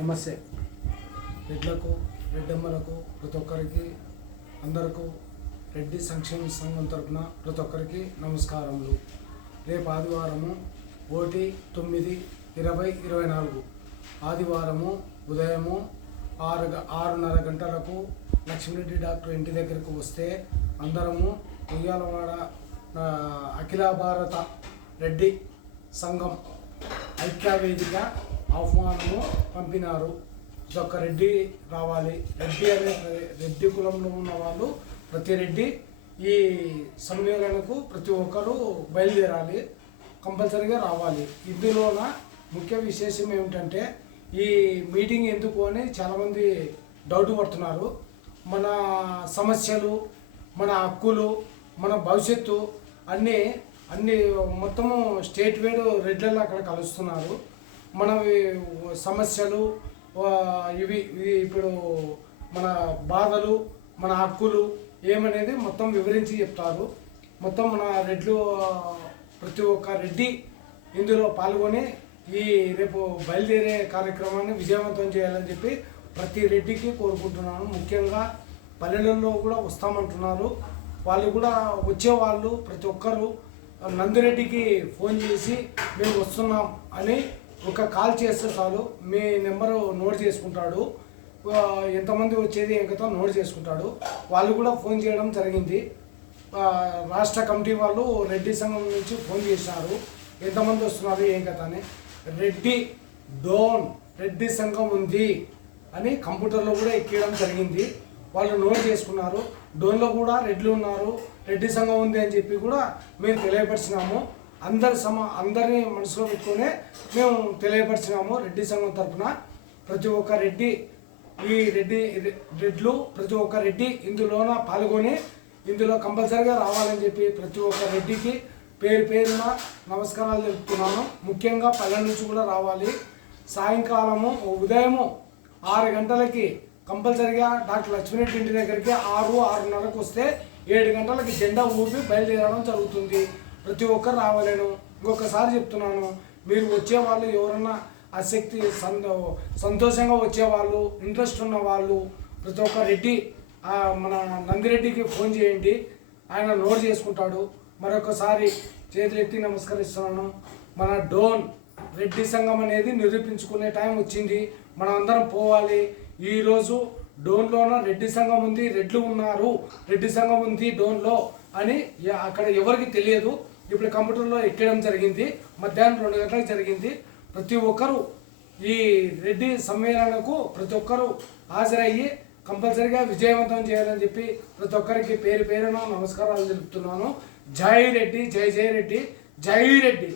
నమస్తే. రెడ్లకు రెడ్డమ్మలకు ప్రతి ఒక్కరికి అందరకు రెడ్డి సంక్షేమ సంఘం తరపున ప్రతి ఒక్కరికి నమస్కారములు. రేపు ఆదివారము ఒకటి తొమ్మిది ఇరవై ఇరవై నాలుగు. ఆదివారము ఉదయము ఆరు గ- ఆరున్నర గంటలకు లక్ష్మీరెడ్డి డాక్టర్ ఇంటి దగ్గరకు వస్తే అందరము ఉయ్యాలవాడ అఖిల భారత రెడ్డి సంఘం ఐక్యవేదిక ఆహ్వానము పంపినారు. ఇదొక రెడ్డి రావాలి. రెడ్డి అనే రెడ్డి కులంలో ఉన్న వాళ్ళు ప్రతి రెడ్డి ఈ సమ్మేళనకు ప్రతి ఒక్కరూ బయలుదేరాలి. కంపల్సరీగా రావాలి. ఇందులోన ముఖ్య విశేషం ఏమిటంటే ఈ మీటింగ్ ఎందుకు అని చాలామంది డౌట్ పడుతున్నారు. మన సమస్యలు మన హక్కులు మన భవిష్యత్తు అన్నీ అన్ని మొత్తము స్టేట్ వైడ్ రెడ్లలో అక్కడ కలుస్తున్నారు. మన సమస్యలు ఇవి ఇవి ఇప్పుడు మన బాధలు మన హక్కులు ఏమనేది మొత్తం వివరించి చెప్తారు. మొత్తం మన రెడ్లు ప్రతి ఒక్క రెడ్డి ఇందులో పాల్గొని ఈ రేపు బయలుదేరే కార్యక్రమాన్ని విజయవంతం చేయాలని చెప్పి ప్రతి రెడ్డికి కోరుకుంటున్నాను. ముఖ్యంగా పల్లెలలో కూడా వస్తామంటున్నారు. వాళ్ళు కూడా వచ్చేవాళ్ళు ప్రతి ఒక్కరు నందిరెడ్డికి ఫోన్ చేసి మేము వస్తున్నాం అని ఒక కాల్ చేస్తే చాలు. మీ నెంబరు నోట్ చేసుకుంటాడు. ఎంతమంది వచ్చేది ఏం నోట్ చేసుకుంటాడు. వాళ్ళు కూడా ఫోన్ చేయడం జరిగింది. రాష్ట్ర కమిటీ వాళ్ళు రెడ్డి సంఘం నుంచి ఫోన్ చేశారు. ఎంతమంది వస్తున్నారు ఏం కథ అని. రెడ్డి డోన్ రెడ్డి సంఘం ఉంది అని కంప్యూటర్లో కూడా ఎక్కియడం జరిగింది. వాళ్ళు నోట్ చేసుకున్నారు. డోన్లో కూడా రెడ్లు ఉన్నారు. రెడ్డి సంఘం ఉంది అని చెప్పి కూడా మేము తెలియపరిచినాము. అందరి సమ అందరినీ మనసులో పెట్టుకునే మేము తెలియపరిచినాము రెడ్డి సంఘం తరపున. ప్రతి ఒక్క రెడ్డి ఈ రెడ్డి రెడ్లు ప్రతి ఒక్క రెడ్డి ఇందులోన పాల్గొని ఇందులో కంపల్సరీగా రావాలని చెప్పి ప్రతి ఒక్క రెడ్డికి పేరు పేరున నమస్కారాలు తెలుపుతున్నాను. ముఖ్యంగా పల్లె నుంచి కూడా రావాలి. సాయంకాలము ఉదయము ఆరు గంటలకి కంపల్సరిగా డాక్టర్ లక్ష్మీరెడ్డి ఇంటి దగ్గరికి ఆరు ఆరున్నరకు వస్తే ఏడు గంటలకి జెండా ఊపి బయలుదేరడం జరుగుతుంది. ప్రతి ఒక్కరు రావాలను. ఇంకొకసారి చెప్తున్నాను మీరు వచ్చే వాళ్ళు ఎవరన్నా ఆసక్తి సంతో సంతోషంగా వచ్చేవాళ్ళు ఇంట్రెస్ట్ ఉన్న వాళ్ళు ప్రతి ఒక్క రెడ్డి మన నందిరెడ్డికి ఫోన్ చేయండి. ఆయన నోట్ చేసుకుంటాడు. మరొకసారి చేతులెత్తి నమస్కరిస్తున్నాను. మన డోన్ రెడ్డి సంఘం అనేది నిరూపించుకునే టైం వచ్చింది. మనం అందరం పోవాలి ఈరోజు డోన్లోన రెడ్డి సంఘం ఉంది రెడ్లు ఉన్నారు. రెడ్డి సంఘం ఉంది డోన్లో అని అక్కడ ఎవరికి తెలియదు. ఇప్పుడు కంప్యూటర్లో ఎక్కడం జరిగింది మధ్యాహ్నం రెండు గంటలకు జరిగింది. ప్రతి ఒక్కరూ ఈ రెడ్డి సమ్మేళనకు ప్రతి ఒక్కరూ హాజరయ్యి కంపల్సరీగా విజయవంతం చేయాలని చెప్పి ప్రతి ఒక్కరికి పేరు పేరున నమస్కారాలు తెలుపుతున్నాను. జై రెడ్డి జై జై రెడ్డి జై రెడ్డి.